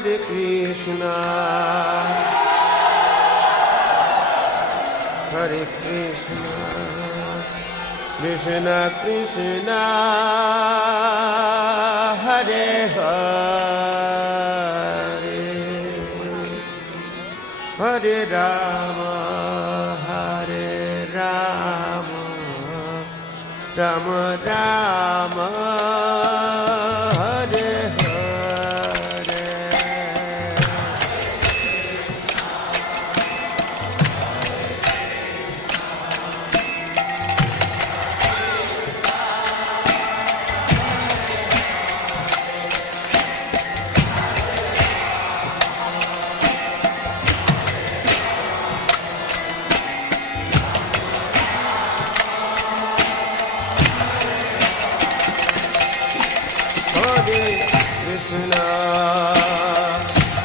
Hare Krishna, Hare Krishna, Krishna Krishna, Hare Hare, Hare Rama, Hare Rama, Rama Rama, Hare Hare.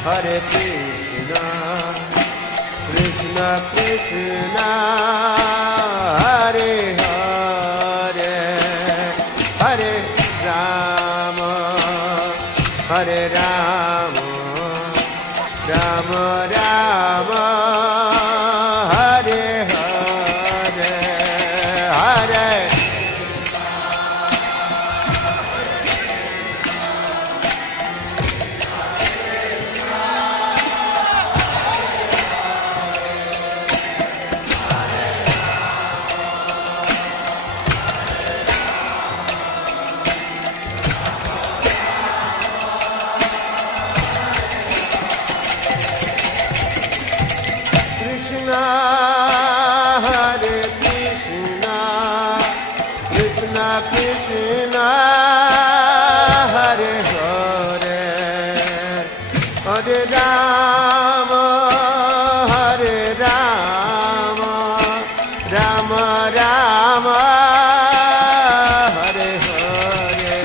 Hare Krishna, Krishna Krishna, Hare Hare, Hare Rama, Hare Rama, Rama Rama, Hare Hare, Hare. Hare Krishna, Krishna Krishna, Hare Hare, Hare Rama, Hare Rama, Rama Rama, Hare Hare,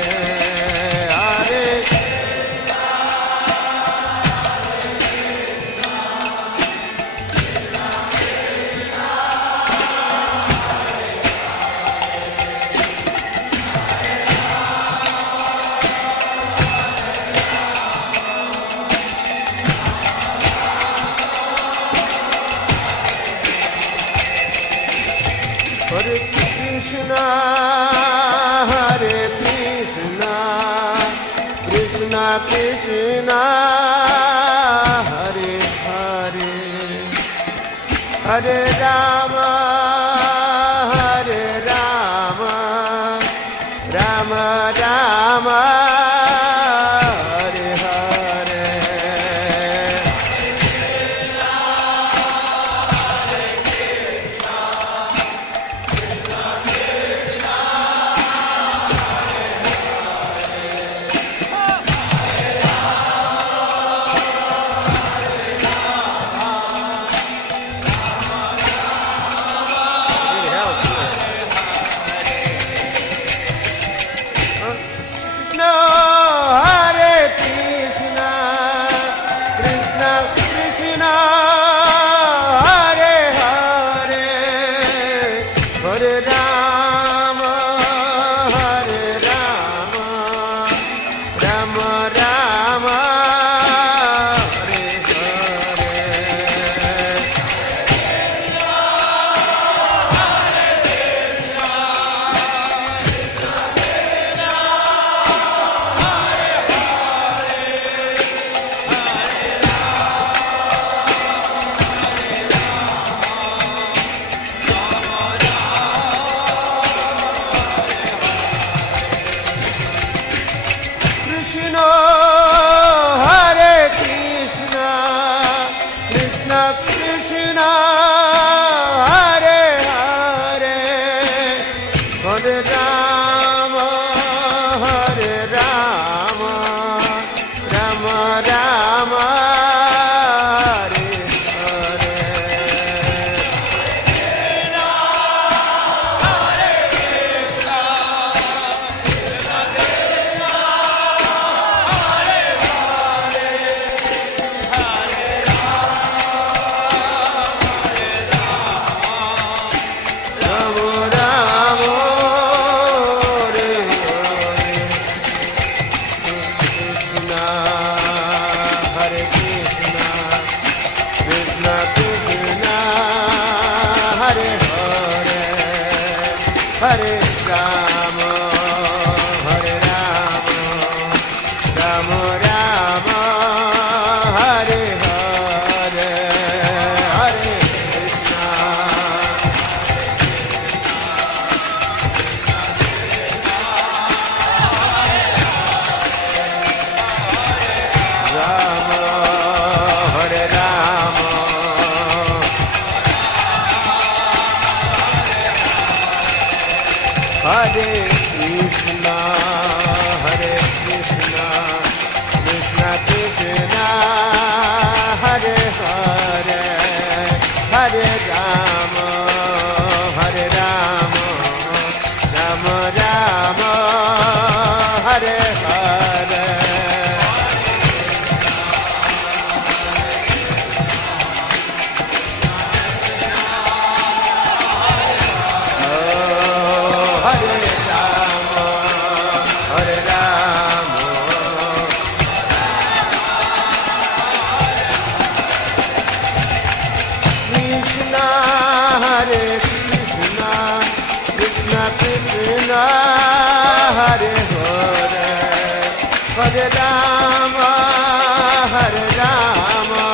Hare. Hare Krishna, Hare Krishna, Krishna Krishna, Hare Hare, Hare Rama, Hare Rama, Rama Rama, Hare Hare. Hare Krishna, Krishna Krishna, Hare Hare, Hare Rama, Hare Rama, Rama Rama, Hare Hare, Hare Krishna. Rama, Hare Rama, Hare Krishna, Hare Krishna, Krishna Krishna, Hare Hare, Hare Rama, Hare Rama, Rama Rama, Hare Hare. Hare Rama, Hare Rama, Krishna, Hare Krishna, Krishna Krishna, Hare Hare, Hare Rama, Hare Rama,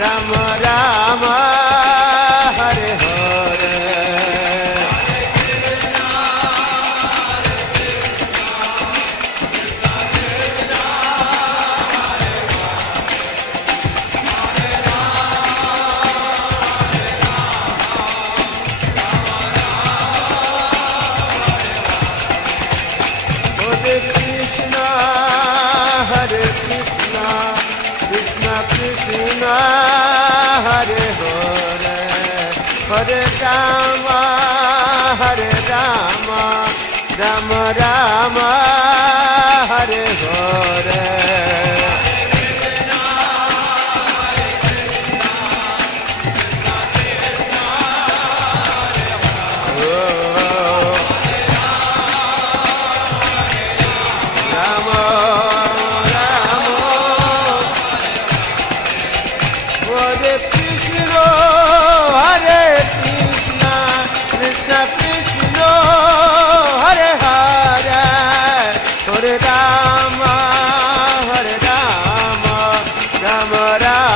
Rama Rama, Hare Hare. Hare Krishna, Hare Krishna, Krishna Krishna, Hare Hare, Hare Rama, Hare Rama, Rama Rama, Hare Hare. Rama, Rama, Hare Krishna, Hare Krishna, Krishna Krishna, Hare Hare, Hare Rama, Hare Rama, Rama Rama.